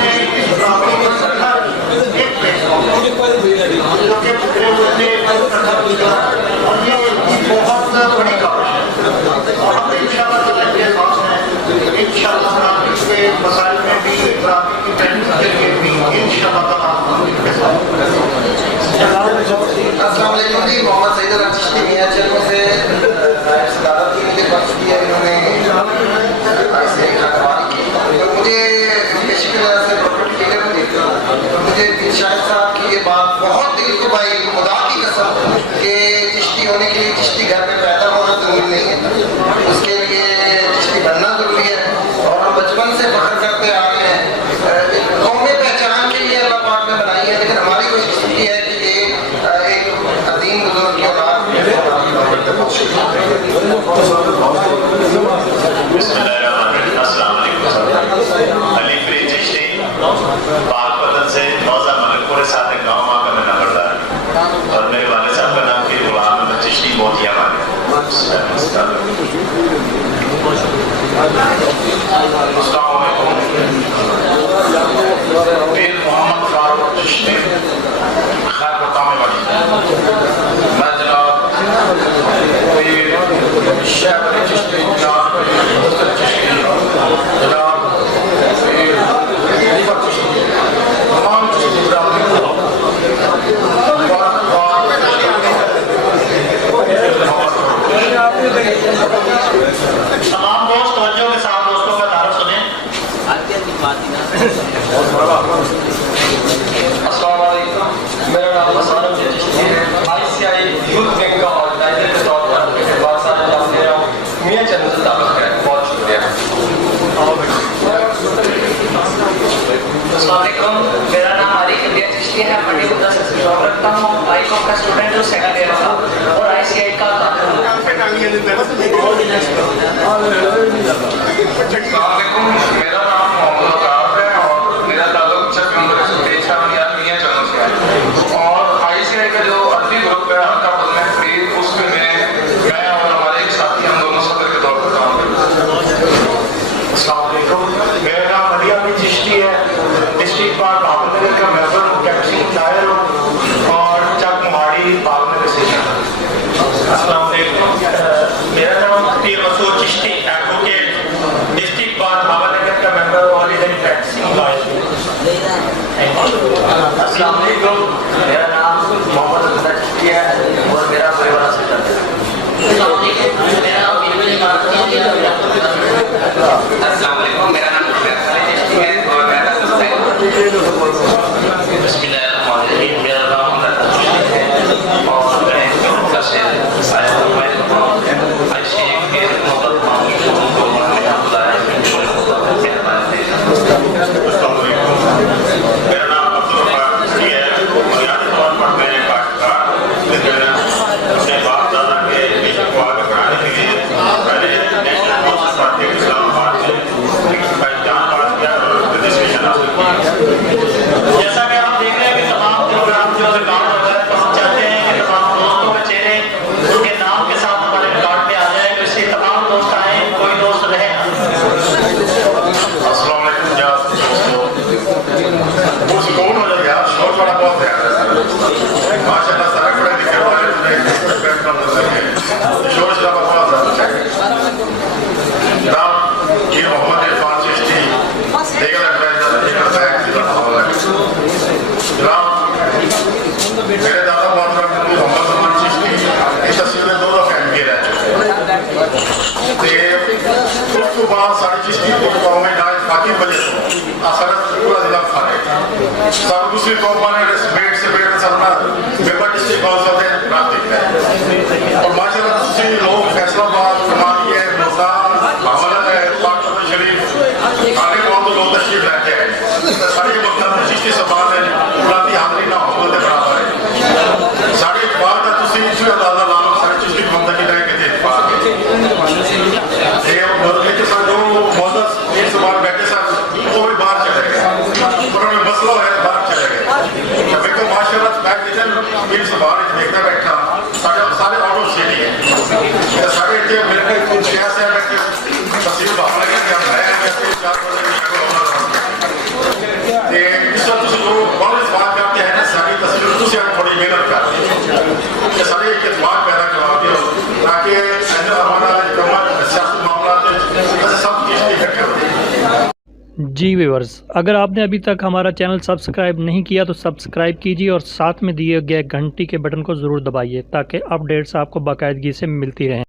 نے اس برابری کو رکھا ایک پیسوں جو کہ پکڑے ہوئے تھے اور یہ بہت بڑی کاوش ہے اور ہم انشاءاللہ تعالیٰ کے پاس ہیں انشاءاللہ برابری کے مسائل میں بھی برابری کی تحریک کے لیے بھی انشاءاللہ تعالیٰ کے ساتھ. السلام علیکم جی. محمد سعید الچشتی میاں چلوں سے صدارت کی مجھے بخش دیا انہوں نے ایسے خطواری کی. تو مجھے پیشی کی وجہ سے پروپرٹی ڈیلر میں دیکھا مجھے شاہد صاحب کی یہ بات بہت دل کو بھائی خدا کی قسم کہ چشتی ہونے کے لیے چشتی گھر میں پیدا ہونا ضروری نہیں ہے, اس کے لیے چشتی بننا ضروری ہے. اور ہم بچپن سے فخر کرتے آ رہے ہیں قومی پہچان کے لیے اللہ پاک نے بنائی ہے, لیکن ہماری کوشش یہ ہے کہ ایک عظیم بزرگ کی اولاد. بسم اللہ الرحمن الرحیم. السلام علیکم. علی فرید چشتی پاک پتن سے موضع ملکپور ساتھ ایک گاؤں وہاں کا میں نمبردار ہے اور میرے والد صاحب کا نام پیر غلام احمد چشتی موتیا والے. السلام علیکم. پیر محمد فاروق چشتی خیر بتانے والی میں جناب پیر شیخ چشتی جناب چشتی جناب پیر خلیفہ چشتی تمام چشتی برادری کو تمام دوست توجہ کے ساتھ دوستوں کا تعارف سنیں. السلام علیکم. میرا نام حسان چشتی ہے. ICI یوتھ ونگ کا آرگنائزر کے طور پر بہت سارے جان دے رہا ہوں. میاں چینل سے تعلق ہے. بہت شکریہ. السلام علیکم. میرا نام عارف انڈیا چشتی ہے. پنڈی مدرسے سے جاب رکھتا ہوں. آئی کام کا اسٹوڈنٹ ہوں, سیکنڈ ایئر کا, اور ICI کا کام ہوں. السلام علیکم. میرا نام محمد عطاف ہے اور میرا تعلق چک مدرسے میاں چینل سے ہے. اور ICI کا جو عربی گروپ ہے ہلکا بزم فرید, اس میں میں اور ہمارے ایک ساتھی ہم دونوں صدر کے طور پر کام کرتے ہیں. السلام علیکم. میرا نام علی احمد چشتی ہے. ڈسٹرکٹ پارک بھاگلپور کا ممبر ہوں, ٹیکسی ڈرائیور ہوں اور چک مہاڑی بھاگلپور سے. السلام علیکم. میرا نام پیر مسعود چشتی ایڈوکیٹ, ڈسٹرکٹ پارک بھاگلپور کا ممبر ہوں اور ادھر ٹیکسی ملازم ہوں. السلام علیکم. میرا نام محمد رضا چشتی ہے اور میرا پریوار سے ہے. السلام علیکم. میرا نام السلام علیکم. میرا نام چشتی ہے اور میرا بسم اللہ الرحمن الرحیم. میرا نام چشتی ہے اور میں سے آیا ہوں. میں ICI کے محبت معمول کو میں بلایا. السلام علیکم. میرا نام عبدالرحمان چشتی ہے. بنیادی طور پر میں نے کاشتکار لیکن اپنے باپ دادا کے مشن کو آگے بڑھانے کے لیے پہلے نیشنل کانگریس پارٹی اسلام آباد میں پہچان پاس کیا اور رجسٹریشن حاصل کیا. جیسا کہ آپ دیکھ رہے ہیں کہ تمام پروگرام جو ریکارڈ ہو رہا ہے تو ہم چاہتے ہیں کہ تمام دوستوں کے چہرے ان کے نام کے ساتھ ہمارے ریکارڈ پہ آ جائے. تو اس لیے تمام دوست آئیں, کوئی دوست رہے. السلام علیکم. پرسکون ہو جائے آپ, شور بڑا بہت ہے ماشاء اللہ. سارے بڑے دکھے ہوئے شور شرابہ بہت زیادہ چاہیے. جناب یہ محمد عرفان چشتی لیگل ایڈوائزر جناب میرے دادا محترم محمد عرفان چشتی اس تصویر میں 2 دفعہ MPA رہ چکے. اس کو بعد ساری چشتی کو قوم میں ڈائز باقی وجہ سے اثرت پورا ضلع کھانے سب دوسری قوموں نے بیٹ سے بیٹ چلنا ممبر ڈسٹرکٹ بہت زیادہ رات دیکھتا ہے. اور ماشاء اللہ دوسری لوگ فیصلہ آباد کمالی ہے, ملتان, بھاولت ہے, پاک شریف آگے بہت لوگ تشریف رہتے ہیں. ساری مطلب چشتی سبان ہے پراتی حاضری نہ حکومت برابر ہے. سارے بار کا تسی جو اندازہ لانا سارے چشتی مندگی رہے گے تھے پاک ایک ساتھ جو موزد ایک سوال بیٹھے ساتھ وہ بھی باہر چلے گئے. انہوں نے مسئلہ ہے باہر چلے گئے. جب ایک تو معاشرت میں یہ سوال دیکھنا بیٹھا سارے آٹو سٹی ہیں سارے میرے کو شہر سے تصویر بھاؤ لگے کہ ہم نئے ہیں جی ویورز، اگر آپ نے ابھی تک ہمارا چینل سبسکرائب نہیں کیا تو سبسکرائب کیجیے اور ساتھ میں دیے گئے گھنٹی کے بٹن کو ضرور دبائیے تاکہ اپڈیٹس آپ کو باقاعدگی سے ملتی رہیں۔